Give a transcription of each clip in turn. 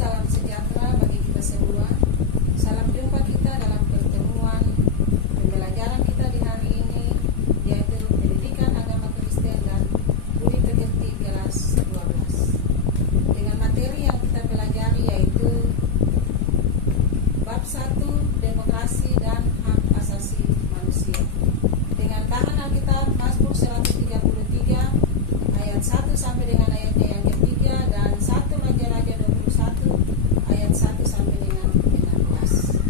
salam sejahtera bagi kita semua. Salam jumpa kita dalam pertemuan pembelajaran kita di hari ini, yaitu Pendidikan Agama Kristen dan Budi Pekerti kelas 12. Dengan materi yang kita pelajari yaitu bab 1, demokrasi dan hak asasi manusia. Dengan bahan Alkitab Mazmur 133 ayat 1 sampai dengan ayatnya yang ketiga dan 1 Raja-Raja 21 ayat 1 sampai dengan 16.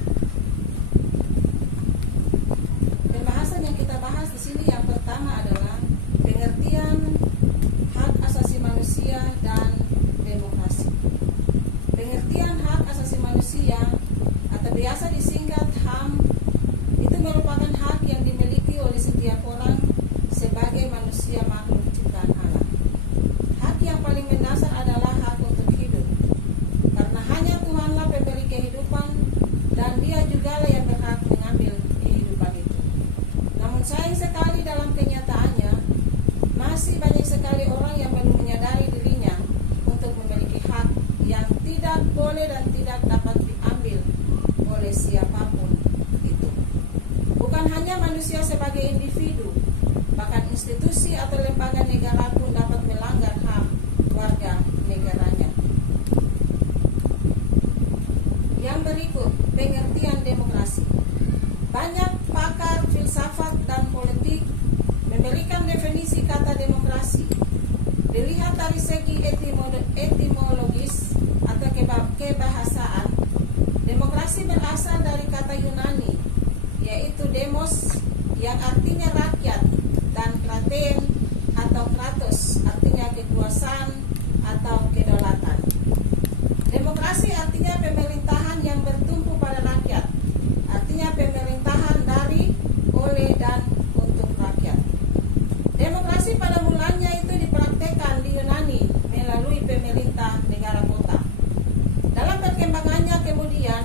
Pembahasan yang kita bahas di sini yang pertama adalah pengertian hak asasi manusia dan demokrasi. Pengertian hak asasi manusia atau biasa disingkat HAM itu merupakan hak yang dimiliki oleh setiap orang sebagai manusia makhluk ciptaan Allah. Hak yang paling mendasar adalah hak untuk hidup, karena hanya Tuhanlah pemberi kehidupan dan Dia jugalah yang berhak mengambil kehidupan itu. Namun sayang sekali dalam kenyataannya masih banyak sekali orang yang belum menyadari dirinya untuk memiliki hak yang tidak boleh dan tidak dapat diambil oleh siapapun itu. Bukan hanya manusia sebagai individu, bahkan institusi atau lembaga negara pun dapat melanggar HAM warga negaranya. Yang berikut, pengertian demokrasi. Banyak pakar filsafat dan politik memberikan definisi kata demokrasi. Dilihat dari segi etimologis atau kebahasaan, demokrasi berasal dari kata Yunani, yaitu demos yang artinya rakyat, dan kraten atau kratos artinya kekuasaan atau kedaulatan. Demokrasi artinya pemerintahan yang bertumpu pada rakyat, artinya pemerintahan dari, oleh, dan untuk rakyat. Demokrasi pada mulanya itu dipraktekkan di Yunani melalui pemerintah negara kota. Dalam perkembangannya kemudian,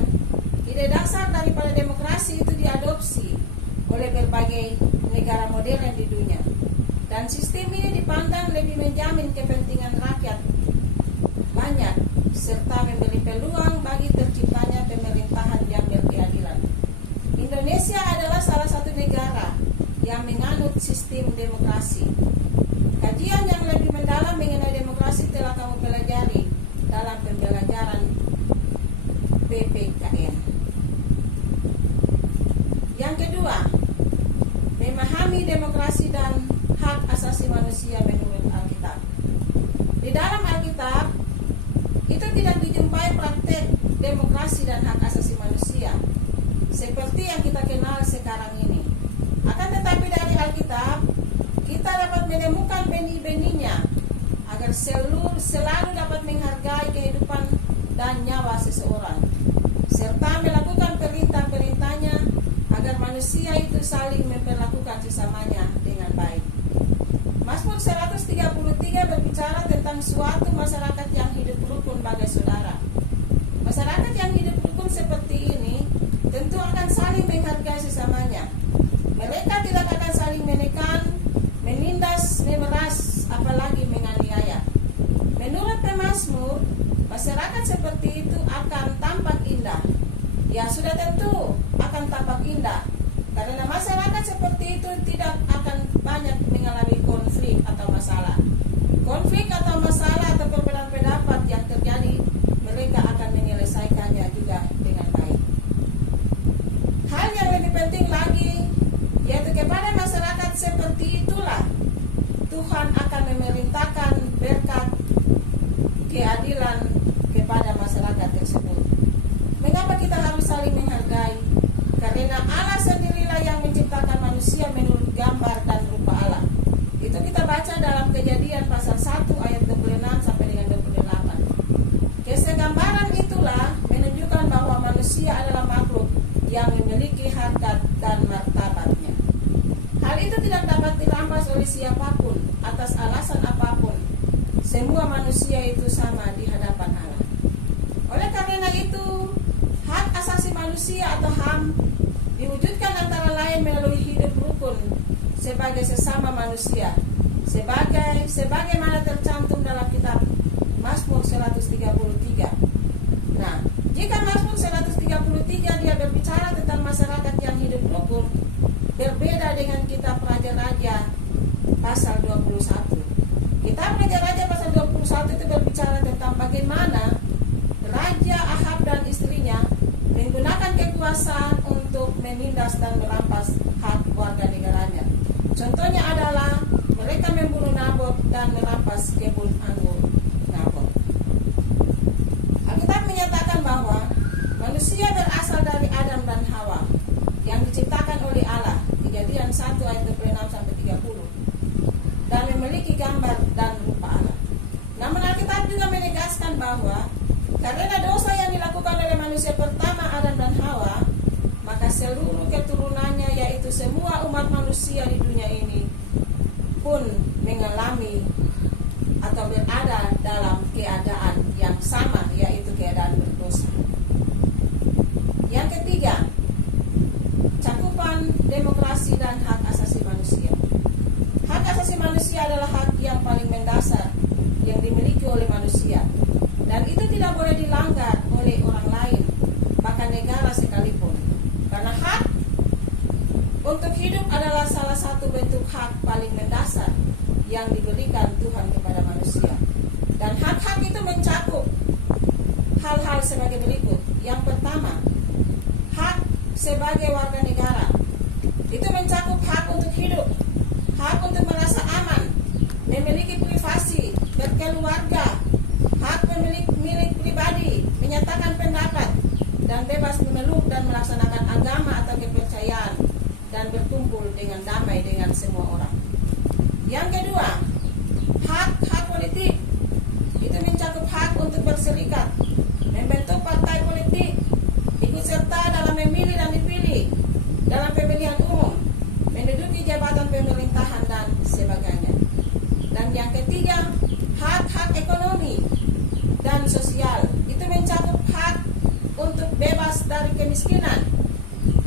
ide dasar daripada demokrasi itu diadopsi oleh berbagai negara modern di dunia. Dan sistem ini dipandang lebih menjamin kepentingan rakyat banyak, serta memberi peluang bagi terciptanya pemerintahan yang berkeadilan. Indonesia adalah salah satu negara yang menganut sistem demokrasi. Kajian yang lebih mendalam mengenai demokrasi telah kamu pelajari dalam pembelajaran PPKN. Yang kedua, memahami demokrasi dan hak asasi manusia menurut Alkitab. Di dalam Alkitab, itu tidak dijumpai praktek demokrasi dan hak asasi manusia seperti yang kita kenal sekarang ini. Akan tetapi dari Alkitab, kita dapat menemukan benih-benihnya agar selalu dapat menghargai kehidupan dan nyawa seseorang, serta melakukan perintah-perintahnya agar manusia itu saling memperlakukan sesamanya dengan baik. Mazmur 133 berbicara tentang suatu masyarakat yang hidup rukun bagai saudara. Masyarakat yang hidup rukun seperti ini tentu akan saling menghargai sesamanya. Mereka tidak akan saling menekan, menindas, memeras, apalagi menganiaya. Menurut pemazmur, masyarakat seperti itu akan tampak indah. Ya sudah tentu akan tampak indah, karena masyarakat seperti itu tidak akan banyak mengalami konflik atau masalah. Konflik atau masalah atau perbedaan pendapat yang terjadi, mereka akan menyelesaikannya juga dengan baik. Hal yang lebih penting lagi, yaitu kepada masyarakat seperti itulah Tuhan akan memerintahkan berkat keadilan kepada masyarakat tersebut. Mengapa kita harus saling menghargai? Karena Allah sendirilah yang menciptakan manusia menurut gambar dan rupa Allah. Itu kita baca dalam Kejadian pasal 1 ayat 26 sampai dengan 28. Kesegambaran itulah menunjukkan bahwa manusia adalah makhluk yang memiliki harkat dan martabatnya. Hal itu tidak dapat dirampas oleh siapapun atas alasan apapun. Semua manusia itu sama di hadapan Allah. Oleh karena itu, hak asasi manusia atau HAM diwujudkan antara lain melalui hidup rukun sebagai sesama manusia, sebagaimana tercantum dalam kitab Mazmur 133. Nah, jika Mazmur 133 dia berbicara tentang masyarakat yang hidup rukun, berbeda dengan kitab Raja-Raja pasal 21. Kitab Raja-Raja pasal 21 itu berbicara tentang bagaimana Raja Ahab dan istrinya menggunakan kekuasaan untuk menindas dan merampas hak warga negaranya. Contohnya adalah mereka membunuh Nabot dan merampas kebun anggur Nabot. Alkitab menyatakan bahwa manusia berasal dari Adam dan Hawa yang diciptakan oleh Allah, Kejadian 1 ayat 26 sampai 30, dan memiliki gambar dan rupa Allah. Namun Alkitab juga menegaskan bahwa karena dosa yang dilakukan oleh manusia pertama Adam dan Hawa, maka seluruh keturunannya, yaitu semua umat manusia di dunia ini pun mengalami atau berada dalam keadaan yang sama, yaitu keadaan berdosa. Yang ketiga, cakupan demokrasi dan hak asasi manusia. Hak asasi manusia adalah hak yang paling mendasar yang dimiliki oleh manusia, dan itu tidak boleh dilanggar oleh orang lain, bahkan negara sekalipun. Karena hak untuk hidup adalah salah satu bentuk hak paling mendasar yang diberikan Tuhan kepada manusia. Dan hak-hak itu mencakup hal-hal sebagai berikut. Yang pertama, hak sebagai warga negara. Itu mencakup hak untuk hidup, hak untuk merasa aman, memiliki privasi, berkeluarga, hak milik pribadi, menyatakan pendapat, dan bebas memeluk dan melaksanakan agama atau kepercayaan, dan berkumpul dengan damai dengan semua orang. Yang kedua, hak politik. Itu mencakup hak untuk berserikat, membentuk partai politik, ikut serta dalam memilih dan dipilih dalam pemilihan umum, menduduki jabatan pemerintahan dan sebagainya. Dan yang ketiga, hak ekonomi dan sosial. Itu mencakup hak untuk bebas dari kemiskinan,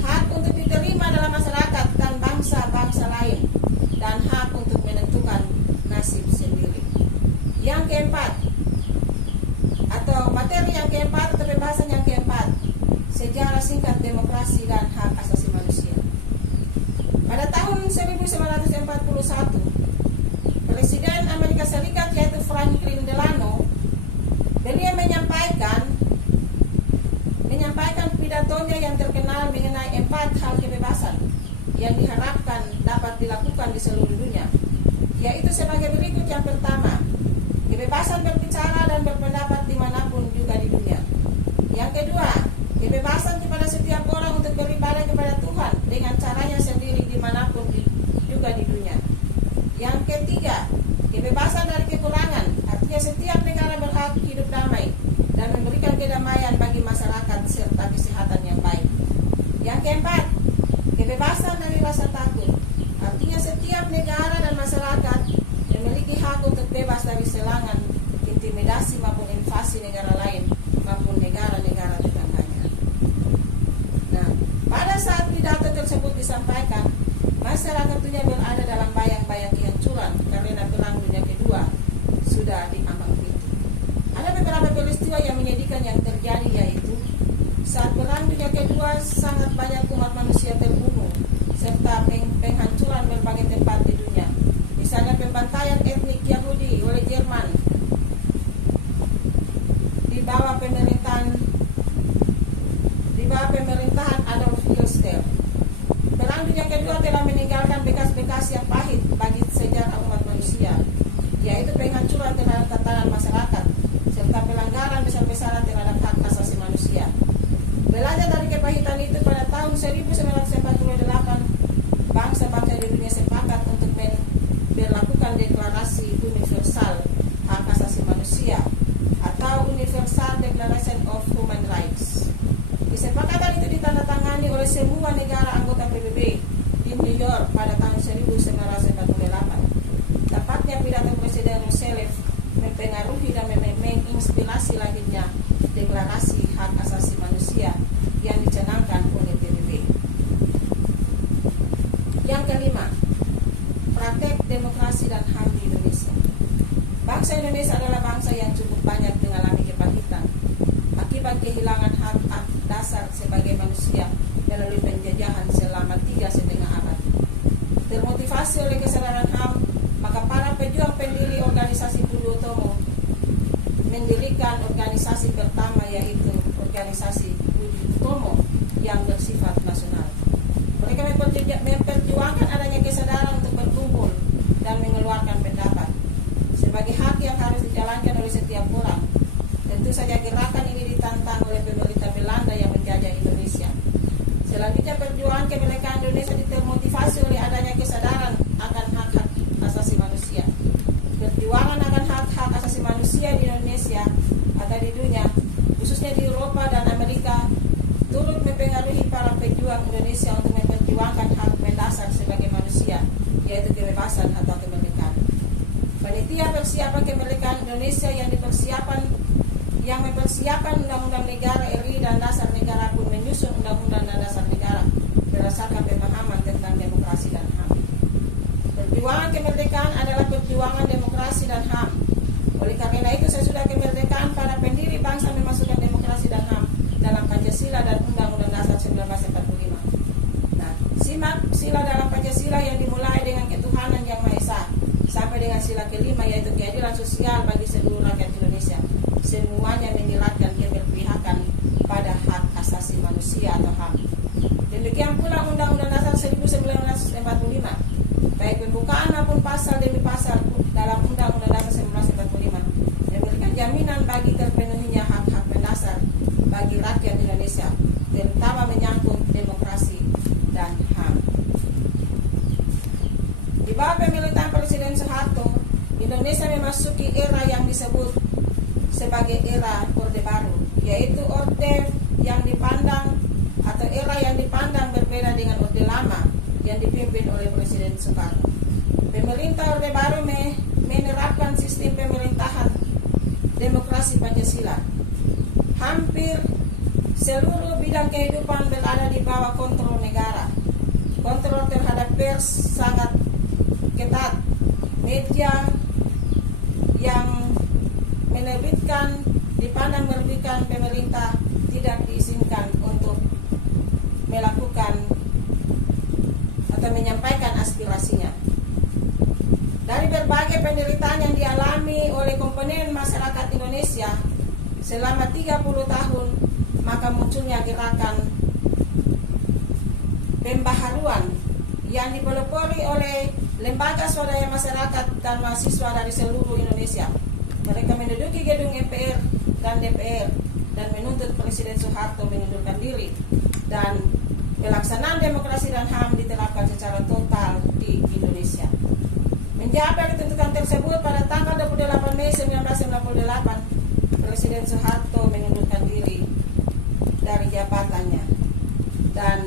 hak untuk diterima dalam masyarakat dan bangsa-bangsa lain, dan hak untuk menentukan nasib sendiri. Yang keempat, atau materi yang keempat atau pembahasan yang keempat, sejarah singkat demokrasi dan hak asasi manusia. Pada tahun 1941, Presiden Amerika Serikat yaitu Franklin Delano, beliau menyampaikan pidatonya yang terkenal mengenai 4 hal kebebasan yang diharapkan dapat dilakukan di seluruh dunia, yaitu sebagai berikut. Yang pertama, kebebasan berbicara dan berpendapat dimanapun juga di dunia. Yang kedua, kebebasan kepada setiap orang untuk beribadah kepada Tuhan dengan caranya sendiri dimanapun juga di dunia. Yang ketiga, kebebasan dari kekurangan, artinya setiap negara berhak hidup damai dan memberikan kedamaian bagi masyarakat serta kesehatan yang baik. Yang keempat, kebebasan dari rasa takut, artinya setiap negara dan masyarakat memiliki hak untuk bebas dari serangan, intimidasi maupun invasi negara lain maupun negara-negara tetangganya. Nah, pada saat pidato tersebut disampaikan, masyarakat dunia berada dalam bayang-bayang kehancuran karena perang dunia kedua sudah di ambang pintu. Ada beberapa peristiwa yang menyedihkan yang terjadi, yaitu saat perang dunia kedua sangat banyak umat manusia terbunuh serta penghancuran berbagai tempat di dunia. Misalnya pembantaian etnik Yahudi oleh Jerman di bawah pemerintahan Adolf Hitler. Perang dunia kedua telah meninggalkan bekas-bekas yang pahit bagi sejarah umat manusia, yaitu penghancuran terhadap tatanan masyarakat serta pelanggaran besar-besaran terhadap hak asasi manusia. Belajar dari kepahitan itu, pada tahun 1948 bangsa-bangsa di dunia sepakat untuk berlakukan deklarasi universal hak asasi manusia atau Universal Declaration of Human Rights. Kesepakatan itu ditandatangani oleh semua negara anggota PBB di New York pada tahun 1948. Tepatnya pidato Presiden Roosevelt mempengaruhi dan menginspirasi lahirnya deklarasi hak asasi manusia yang dicanangkan oleh PBB. Yang kelima, praktek demokrasi dan HAM di Indonesia. Bangsa Indonesia adalah bangsa yang cukup banyak mengalami kepahitan akibat akibat kehilangan hak dasar sebagai manusia melalui penjajahan selama 3,5 abad. Termotivasi oleh kesadaran HAM, maka para pejuang pendiri organisasi Budi Utomo mendirikan organisasi pertama, yaitu organisasi Budi Utomo yang bersifat nasional. Mereka memperjuangkan adanya kesadaran untuk berkumpul dan mengeluarkan pendapat sebagai hak yang harus dijalankan oleh setiap orang. Tentu saja gerakan ini ditantang oleh pemerintah Belanda yang menjajah Indonesia. Selanjutnya, perjuangan kemerdekaan Indonesia termotivasi oleh adanya kesadaran akan hak-hak asasi manusia. Perjuangan akan hak-hak asasi manusia di Indonesia atau di dunia, khususnya di Eropa dan Amerika, turut mempengaruhi para pejuang Indonesia untuk memperjuangkan hak mendasar sebagai manusia, yaitu kebebasan atau kemerdekaan. Panitia persiapan kemerdekaan Indonesia yang mempersiapkan Undang-Undang Negara RI dan Dasar Negara pun menyusun Undang-Undang dan Dasar Negara berdasarkan pemahaman tentang demokrasi dan HAM. Perjuangan kemerdekaan adalah perjuangan demokrasi dan HAM. Oleh karena itu, sesudah kemerdekaan, para pendiri bangsa memasukkan demokrasi dan HAM dalam Pancasila dan Undang-Undang Dasar 1945. Nah, simak sila dalam Pancasila yang dimulai dengan ketuhanan yang Maha Esa sampai dengan sila kelima, yaitu keadilan sosial bagi seluruh rakyat Indonesia. Semuanya menyeratkan keberpihakan pada hak asasi manusia atau HAM. Demikian pula Undang-Undang Dasar 1945, baik pembukaan maupun pasal demi pasal dalam Undang-Undang Dasar 1945 memberikan jaminan bagi terpenuhinya hak-hak mendasar bagi rakyat Indonesia, terutama menyangkut demokrasi dan HAM. Di bawah pemerintahan Presiden Soeharto, Indonesia memasuki era yang disebut sebagai era Orde Baru, yaitu orde yang dipandang atau era yang dipandang berbeda dengan Orde Lama yang dipimpin oleh Presiden Soekarno. Pemerintah Orde Baru menerapkan sistem pemerintahan demokrasi Pancasila. Hampir seluruh bidang kehidupan berada di bawah kontrol negara. Kontrol terhadap pers sangat ketat. Media yang dipandang menerbitkan pemerintah tidak diizinkan untuk melakukan atau menyampaikan aspirasinya. Dari berbagai penderitaan yang dialami oleh komponen masyarakat Indonesia selama 30 tahun, maka munculnya gerakan pembaharuan yang dipelopori oleh lembaga swadaya masyarakat dan mahasiswa dari seluruh Indonesia. Mereka menduduki gedung MPR dan DPR dan menuntut Presiden Soeharto mengundurkan diri, dan pelaksanaan demokrasi dan HAM diterapkan secara total di Indonesia. Menjawab dari tuntutan tersebut, pada tanggal 28 Mei 1998, Presiden Soeharto mengundurkan diri dari jabatannya, dan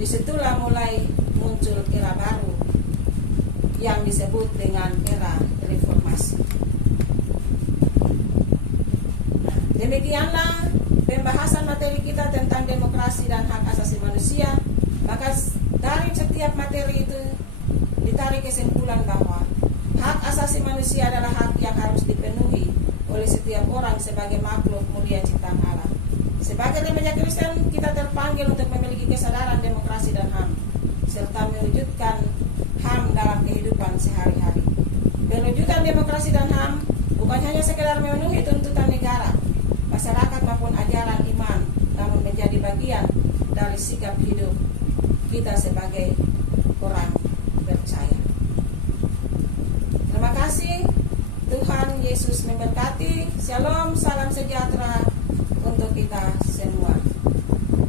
disitulah mulai muncul era baru yang disebut dengan era reformasi. Demikianlah pembahasan materi kita tentang demokrasi dan hak asasi manusia. Maka dari setiap materi itu ditarik kesimpulan bahwa hak asasi manusia adalah hak yang harus dipenuhi oleh setiap orang sebagai makhluk mulia ciptaan Allah. Sebagai remaja Kristen, kita terpanggil untuk memiliki kesadaran demokrasi dan HAM, serta mewujudkan HAM dalam kehidupan sehari-hari. Perwujudan demokrasi dan HAM bukan hanya sekedar memenuhi tuntutan negara, masyarakat maupun ajaran iman, namun menjadi bagian dari sikap hidup kita sebagai orang percaya. Terima kasih. Tuhan Yesus memberkati. Shalom, salam sejahtera untuk kita semua.